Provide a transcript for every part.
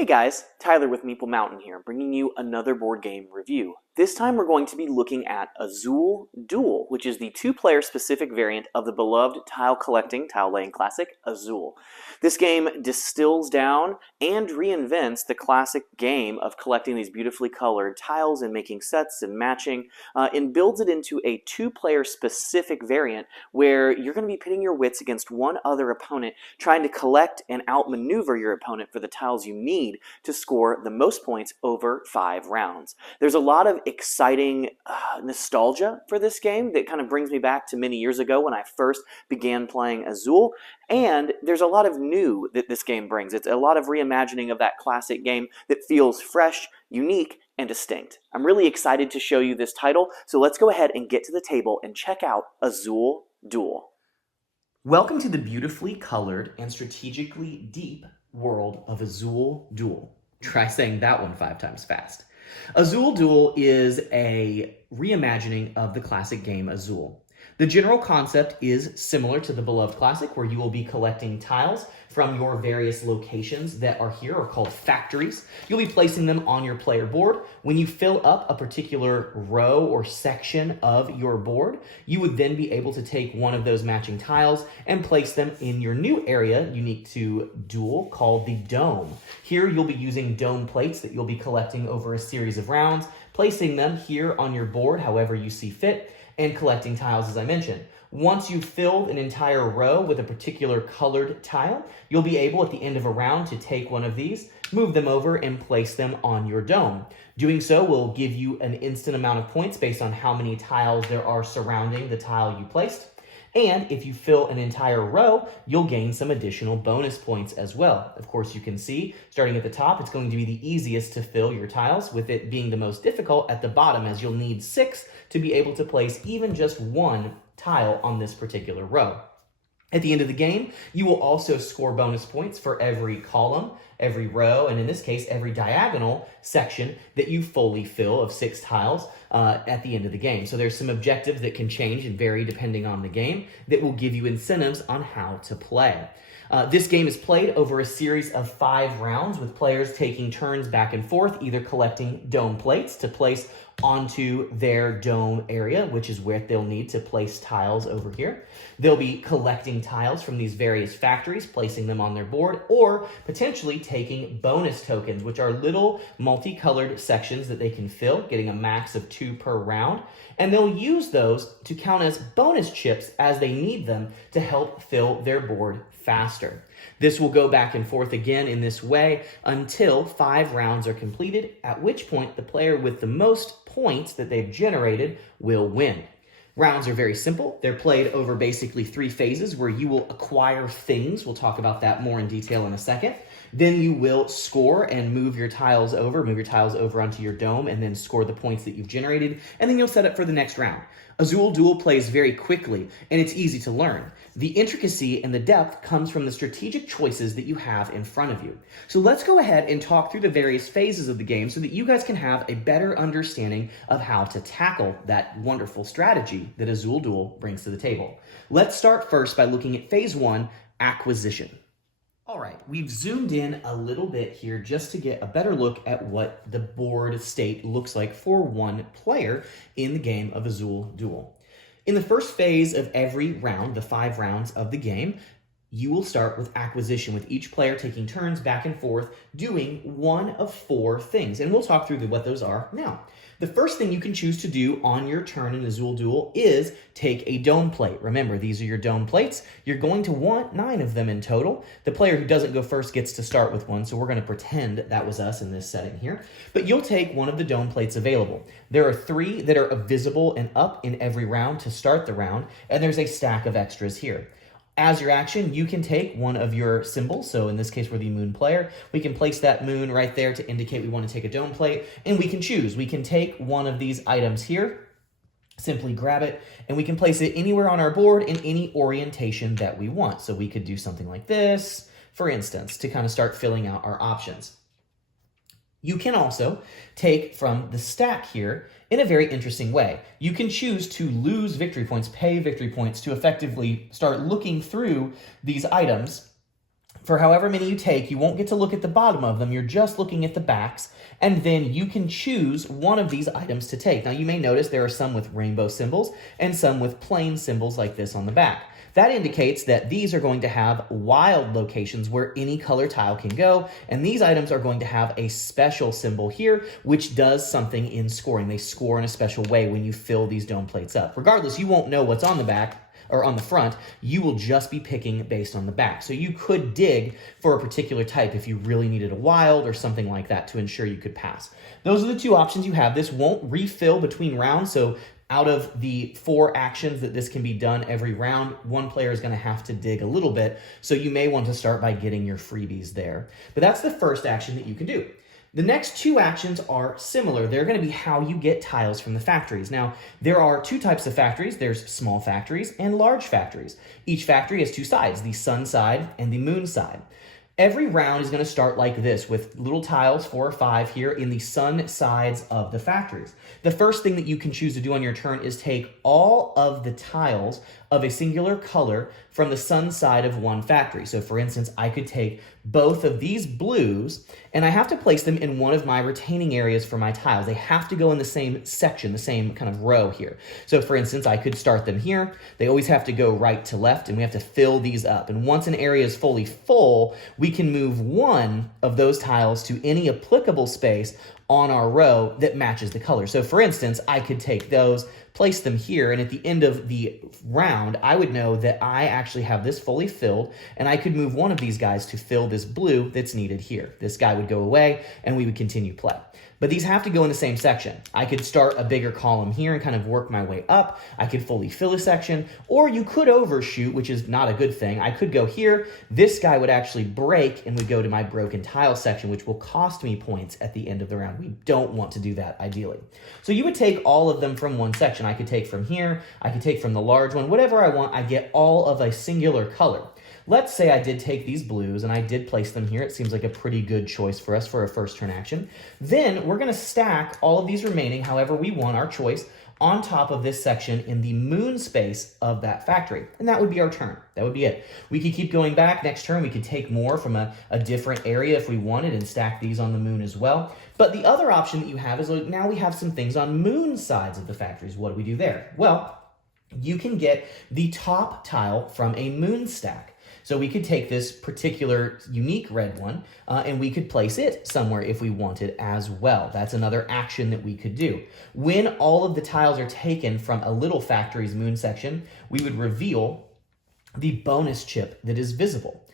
Hey guys, Tyler with Meeple Mountain here, bringing you another board game review. This time we're going to be looking at Azul Duel, which is the two-player specific variant of the beloved tile-laying classic, Azul. This game distills down and reinvents the classic game of collecting these beautifully colored tiles and making sets and matching, and builds it into a two-player specific variant where you're going to be pitting your wits against one other opponent, trying to collect and outmaneuver your opponent for the tiles you need to score the most points over 5 rounds. There's a lot of exciting nostalgia for this game that kind of brings me back to many years ago when I first began playing Azul, and there's a lot of new that this game brings. It's a lot of reimagining of that classic game that feels fresh, unique, and distinct. I'm really excited to show you this title, so let's go ahead and get to the table and check out Azul Duel. Welcome to the beautifully colored and strategically deep world of Azul Duel. Try saying that one 5 times fast. Azul Duel is a reimagining of the classic game Azul. The general concept is similar to the beloved classic, where you will be collecting tiles from your various locations that are here, or called factories. You'll be placing them on your player board. When you fill up a particular row or section of your board, you would then be able to take one of those matching tiles and place them in your new area unique to Duel called the Dome. Here you'll be using dome plates that you'll be collecting over a series of rounds, placing them here on your board however you see fit, and collecting tiles, as I mentioned. Once you've filled an entire row with a particular colored tile, you'll be able at the end of a round to take one of these, move them over, and place them on your dome. Doing so will give you an instant amount of points based on how many tiles there are surrounding the tile you placed. And if you fill an entire row, you'll gain some additional bonus points as well. Of course, you can see, starting at the top, it's going to be the easiest to fill your tiles, with it being the most difficult at the bottom, as you'll need 6 to be able to place even just one tile on this particular row. At the end of the game, you will also score bonus points for every column, every row, and in this case, every diagonal section that you fully fill of 6 tiles at the end of the game. So there's some objectives that can change and vary depending on the game that will give you incentives on how to play. This game is played over a series of 5 rounds, with players taking turns back and forth, either collecting dome plates to place onto their dome area, which is where they'll need to place tiles over here. They'll be collecting tiles from these various factories, placing them on their board, or potentially taking bonus tokens, which are little multicolored sections that they can fill, getting a max of 2 per round. And they'll use those to count as bonus chips as they need them to help fill their board faster. This will go back and forth again in this way until 5 rounds are completed, at which point the player with the most points that they've generated will win. Rounds are very simple. They're played over basically 3 phases where you will acquire things. We'll talk about that more in detail in a second. Then you will score and move your tiles over onto your dome, and then score the points that you've generated, and then you'll set up for the next round. Azul Duel plays very quickly, and it's easy to learn. The intricacy and the depth comes from the strategic choices that you have in front of you. So let's go ahead and talk through the various phases of the game so that you guys can have a better understanding of how to tackle that wonderful strategy that Azul Duel brings to the table. Let's start first by looking at phase 1, acquisition. All right, we've zoomed in a little bit here just to get a better look at what the board state looks like for one player in the game of Azul Duel. In the first phase of every round, the 5 rounds of the game, you will start with acquisition, with each player taking turns back and forth doing one of 4 things. And we'll talk through what those are now. The first thing you can choose to do on your turn in Azul Duel is take a dome plate. Remember, these are your dome plates. You're going to want 9 of them in total. The player who doesn't go first gets to start with one, so we're going to pretend that was us in this setting here. But you'll take one of the dome plates available. There are 3 that are visible and up in every round to start the round, and there's a stack of extras here. As your action, you can take one of your symbols. So in this case, we're the moon player. We can place that moon right there to indicate we want to take a dome plate, and we can choose. We can take one of these items here, simply grab it, and we can place it anywhere on our board in any orientation that we want. So we could do something like this, for instance, to kind of start filling out our options. You can also take from the stack here in a very interesting way. You can choose to lose victory points, pay victory points to effectively start looking through these items For however many you take, you won't get to look at the bottom of them. You're just looking at the backs, and then you can choose one of these items to take. Now, you may notice there are some with rainbow symbols and some with plain symbols like this on the back. That indicates that these are going to have wild locations where any color tile can go, and these items are going to have a special symbol here, which does something in scoring. They score in a special way when you fill these dome plates up. Regardless, you won't know what's on the back or on the front. You will just be picking based on the back. So you could dig for a particular type if you really needed a wild or something like that to ensure you could pass. Those are the two options you have. This won't refill between rounds, so out of the 4 actions that this can be done every round, one player is going to have to dig a little bit, so you may want to start by getting your freebies there. But that's the first action that you can do. The next 2 actions are similar. They're going to be how you get tiles from the factories. Now, there are 2 types of factories. There's small factories and large factories. Each factory has 2 sides, the sun side and the moon side. Every round is going to start like this with little tiles, 4 or 5 here in the sun sides of the factories. The first thing that you can choose to do on your turn is take all of the tiles of a singular color from the sun side of one factory. So for instance, I could take both of these blues and I have to place them in one of my retaining areas for my tiles. They have to go in the same section, the same kind of row here. So for instance, I could start them here. They always have to go right to left, and we have to fill these up. And once an area is fully full, we can move one of those tiles to any applicable space on our row that matches the color. So for instance, I could take those, place them here, and at the end of the round, I would know that I actually have this fully filled, and I could move one of these guys to fill this blue that's needed here. This guy would go away, and we would continue play. But these have to go in the same section. I could start a bigger column here and kind of work my way up. I could fully fill a section, or you could overshoot, which is not a good thing. I could go here. This guy would actually break and would go to my broken tile section, which will cost me points at the end of the round. We don't want to do that, ideally. So you would take all of them from one section. I could take from here. I could take from the large one. Whatever I want, I get all of a singular color. Let's say I did take these blues and I did place them here. It seems like a pretty good choice for us for a first turn action. Then we're going to stack all of these remaining, however we want, our choice, on top of this section in the moon space of that factory. And that would be our turn. That would be it. We could keep going back. Next turn, we could take more from a different area if we wanted and stack these on the moon as well. But the other option that you have is, like, now we have some things on moon sides of the factories. What do we do there? Well, you can get the top tile from a moon stack. So we could take this particular unique red one and we could place it somewhere if we wanted as well. That's another action that we could do. When all of the tiles are taken from a little factory's moon section, we would reveal the bonus chip that is visible.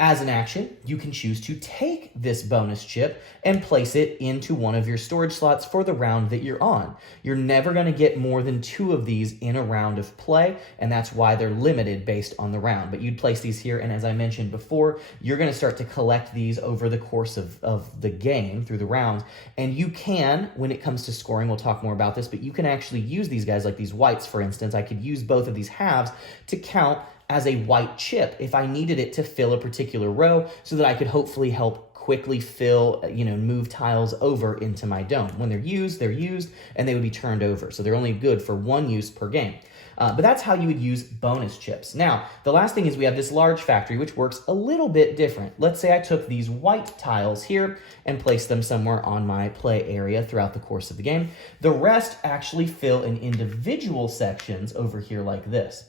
As an action, you can choose to take this bonus chip and place it into one of your storage slots for the round that you're on. You're never going to get more than 2 of these in a round of play, and that's why they're limited based on the round. But you'd place these here, and as I mentioned before, you're going to start to collect these over the course of the game, through the rounds, and you can, when it comes to scoring, we'll talk more about this, but you can actually use these guys, like these whites, for instance. I could use both of these halves to count as a white chip if I needed it to fill a particular row, so that I could hopefully help quickly fill, move tiles over into my dome. When they're used, and they would be turned over. So they're only good for 1 use per game. But that's how you would use bonus chips. Now, the last thing is we have this large factory, which works a little bit different. Let's say I took these white tiles here and placed them somewhere on my play area throughout the course of the game. The rest actually fill in individual sections over here like this.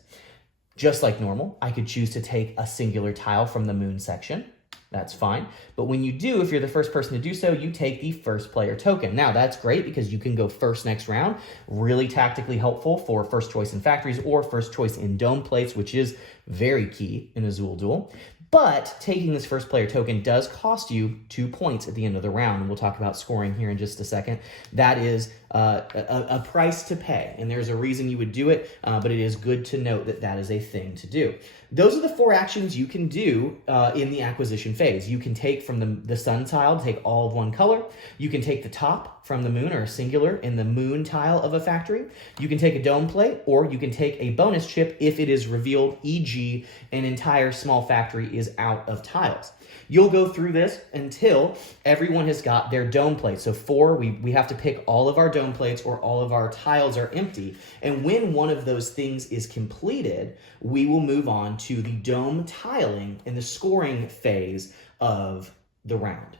Just like normal, I could choose to take a singular tile from the moon section. That's fine. But when you do, if you're the first person to do so, you take the first player token. Now, that's great because you can go first next round. Really tactically helpful for first choice in factories or first choice in dome plates, which is very key in Azul Duel. But taking this first player token does cost you 2 points at the end of the round. And we'll talk about scoring here in just a second. That is a price to pay, and there's a reason you would do it, but it is good to note that that is a thing to do. Those are the 4 actions you can do in the acquisition phase. You can take from the sun tile, take all of one color. You can take the top from the moon, or a singular in the moon tile of a factory. You can take a dome plate, or you can take a bonus chip if it is revealed, e.g. an entire small factory is out of tiles. You'll go through this until everyone has got their dome plates. So 4, we have to pick all of our dome plates or all of our tiles are empty. And when one of those things is completed, we will move on to the dome tiling in the scoring phase of the round.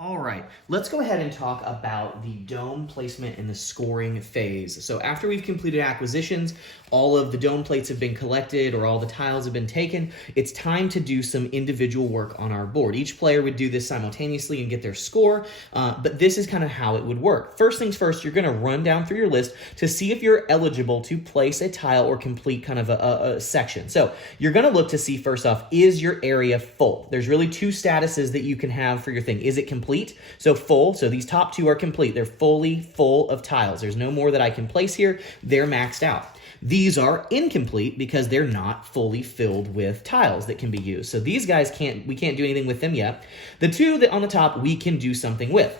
All right, let's go ahead and talk about the dome placement in the scoring phase. So after we've completed acquisitions, all of the dome plates have been collected or all the tiles have been taken, it's time to do some individual work on our board. Each player would do this simultaneously and get their score, but this is kind of how it would work. First things first, you're gonna run down through your list to see if you're eligible to place a tile or complete kind of a section. So you're gonna look to see first off, is your area full? There's really 2 statuses that you can have for your thing. Is it complete? So full, so these top 2 are complete. They're fully full of tiles. There's no more that I can place here. They're maxed out. These are incomplete because they're not fully filled with tiles that can be used. So these guys we can't do anything with them yet. The 2 that on the top we can do something with.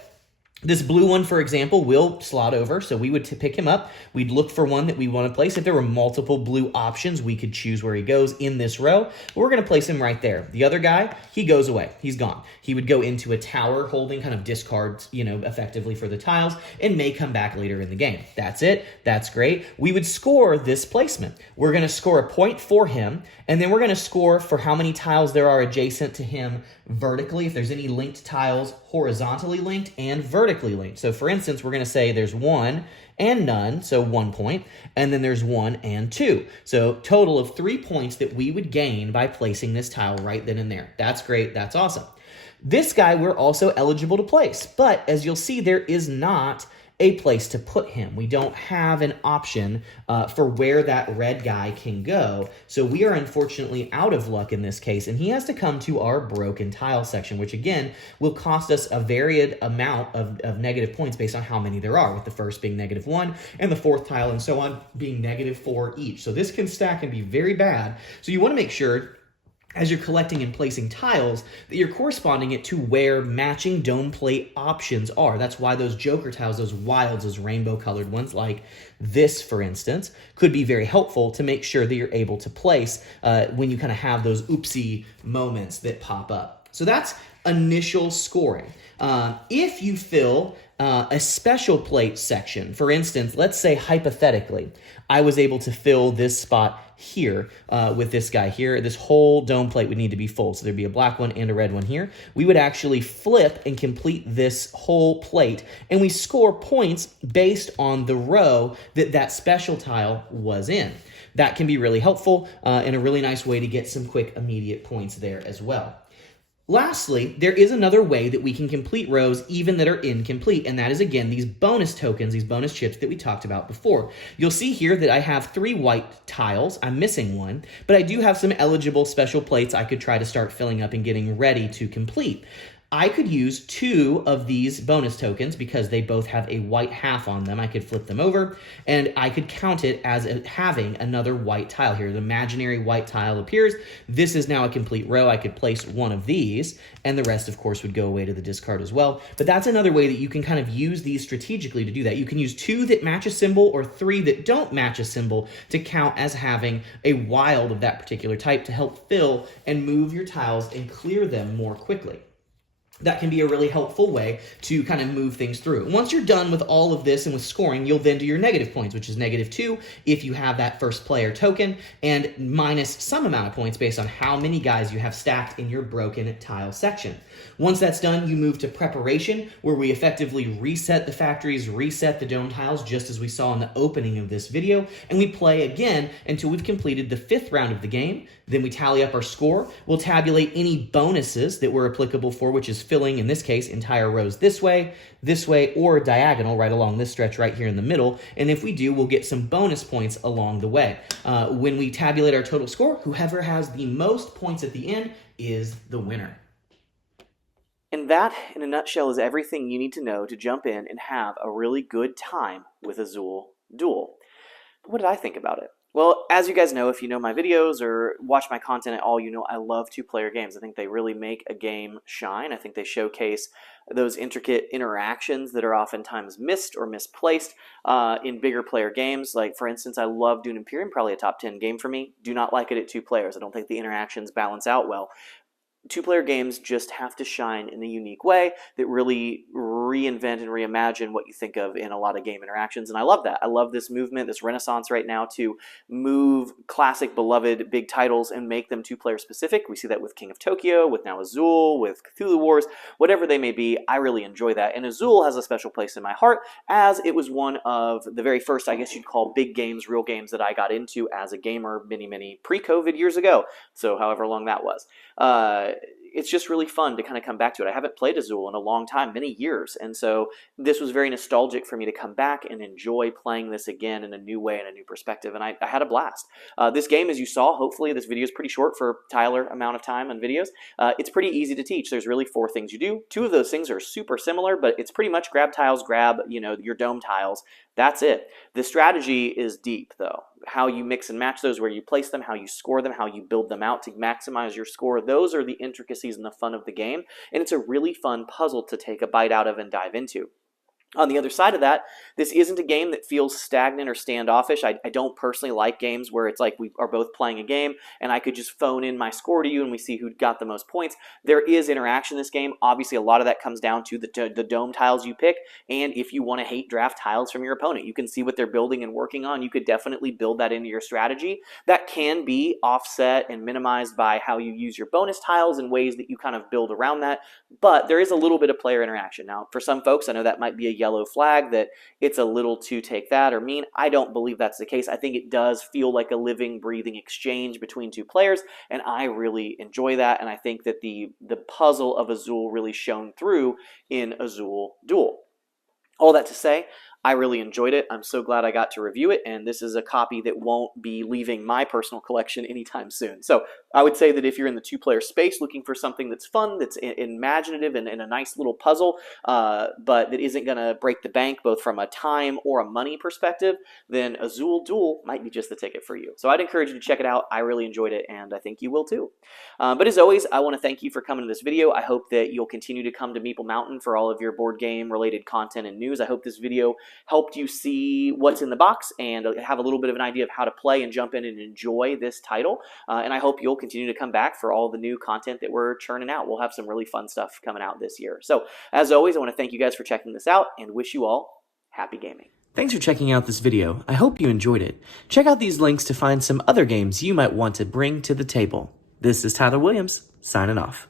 This blue one, for example, will slot over, so we would pick him up. We'd look for one that we want to place. If there were multiple blue options, we could choose where he goes in this row. But we're going to place him right there. The other guy, he goes away. He's gone. He would go into a tower holding kind of discards, effectively for the tiles and may come back later in the game. That's it. That's great. We would score this placement. We're going to score a point for him, and then we're going to score for how many tiles there are adjacent to him vertically, if there's any linked tiles horizontally linked and vertically linked. So for instance, we're going to say there's 1 and none, so 1 point, and then there's 1 and 2. So total of 3 points that we would gain by placing this tile right then and there. That's great. That's awesome. This guy we're also eligible to place, but as you'll see, there is not a place to put him. We don't have an option for where that red guy can go. So we are unfortunately out of luck in this case, and he has to come to our broken tile section, which again will cost us a varied amount of negative points based on how many there are, with the first being -1 and the 4th tile and so on being -4 each. So this can stack and be very bad. So you want to make sure, as you're collecting and placing tiles, that you're corresponding it to where matching dome plate options are. That's why those joker tiles, those wilds, those rainbow colored ones like this, for instance, could be very helpful to make sure that you're able to place when you kind of have those oopsie moments that pop up. So that's initial scoring. If you fill a special plate section, for instance, let's say hypothetically, I was able to fill this spot here with this guy here. This whole dome plate would need to be full. So there'd be a black one and a red one here. We would actually flip and complete this whole plate, and we score points based on the row that that special tile was in. That can be really helpful and a really nice way to get some quick immediate points there as well. Lastly, there is another way that we can complete rows even that are incomplete, and that is, again, these bonus tokens, these bonus chips that we talked about before. You'll see here that I have 3 white tiles. I'm missing 1, but I do have some eligible special plates I could try to start filling up and getting ready to complete. I could use 2 of these bonus tokens because they both have a white half on them. I could flip them over, and I could count it as having another white tile here. The imaginary white tile appears. This is now a complete row. I could place 1 of these, and the rest, of course, would go away to the discard as well. But that's another way that you can kind of use these strategically to do that. You can use 2 that match a symbol or 3 that don't match a symbol to count as having a wild of that particular type to help fill and move your tiles and clear them more quickly. That can be a really helpful way to kind of move things through. Once you're done with all of this and with scoring, you'll then do your negative points, which is -2 if you have that first player token, and minus some amount of points based on how many guys you have stacked in your broken tile section. Once that's done, you move to preparation, where we effectively reset the factories, reset the dome tiles, just as we saw in the opening of this video, and we play again until we've completed the 5th round of the game. Then we tally up our score. We'll tabulate any bonuses that we're applicable for, which is filling, in this case, entire rows this way, or diagonal right along this stretch right here in the middle. And if we do, we'll get some bonus points along the way. When we tabulate our total score, whoever has the most points at the end is the winner. And that, in a nutshell, is everything you need to know to jump in and have a really good time with Azul Duel. But what did I think about it? Well, as you guys know, if you know my videos or watch my content at all, you know I love 2-player games. I think they really make a game shine. I think they showcase those intricate interactions that are oftentimes missed or misplaced in bigger player games. Like, for instance, I love Dune Imperium, probably a top 10 game for me. Do not like it at 2 players. I don't think the interactions balance out well. two-player games just have to shine in a unique way that really reinvent and reimagine what you think of in a lot of game interactions. And I love that. I love this movement, this renaissance right now to move classic, beloved big titles and make them two-player specific. We see that with King of Tokyo, with now Azul, with Cthulhu Wars, whatever they may be. I really enjoy that. And Azul has a special place in my heart, as it was one of the very first, I guess you'd call, big games, real games that I got into as a gamer many pre-COVID years ago. So however long that was. It's just really fun to kind of come back to it. I haven't played Azul in a long time, many years, and so this was very nostalgic for me to come back and enjoy playing this again in a new way and a new perspective, and I had a blast. This game, as you saw, hopefully this video is pretty short for Tyler amount of time on videos. It's pretty easy to teach. There's really 4 things you do. 2 of those things are super similar, but it's pretty much grab tiles, grab your dome tiles. That's it. The strategy is deep, though. How you mix and match those, where you place them, how you score them, how you build them out to maximize your score. Those are the intricacies and the fun of the game, and it's a really fun puzzle to take a bite out of and dive into. On the other side of that, this isn't a game that feels stagnant or standoffish. I don't personally like games where it's like we are both playing a game and I could just phone in my score to you and we see who got the most points. There is interaction in this game. Obviously, a lot of that comes down to the dome tiles you pick, and if you want to hate draft tiles from your opponent, you can see what they're building and working on. You could definitely build that into your strategy. That can be offset and minimized by how you use your bonus tiles and ways that you kind of build around that, but there is a little bit of player interaction. Now, for some folks, I know that might be a yellow flag, that it's a little too take that or mean. I don't believe that's the case. I think it does feel like a living, breathing exchange between 2 players, and I really enjoy that, and I think that the puzzle of Azul really shone through in Azul Duel. All that to say, I really enjoyed it. I'm so glad I got to review it, and this is a copy that won't be leaving my personal collection anytime soon. So I would say that if you're in the 2-player space looking for something that's fun, that's imaginative, and a nice little puzzle, but that isn't going to break the bank both from a time or a money perspective, then Azul Duel might be just the ticket for you. So I'd encourage you to check it out. I really enjoyed it, and I think you will too. But as always, I want to thank you for coming to this video. I hope that you'll continue to come to Meeple Mountain for all of your board game related content and news. I hope this video helped you see what's in the box and have a little bit of an idea of how to play and jump in and enjoy this title. And I hope you'll continue to come back for all the new content that we're churning out. We'll have some really fun stuff coming out this year. So as always, I want to thank you guys for checking this out and wish you all happy gaming. Thanks for checking out this video. I hope you enjoyed it. Check out these links to find some other games you might want to bring to the table. This is Tyler Williams, signing off.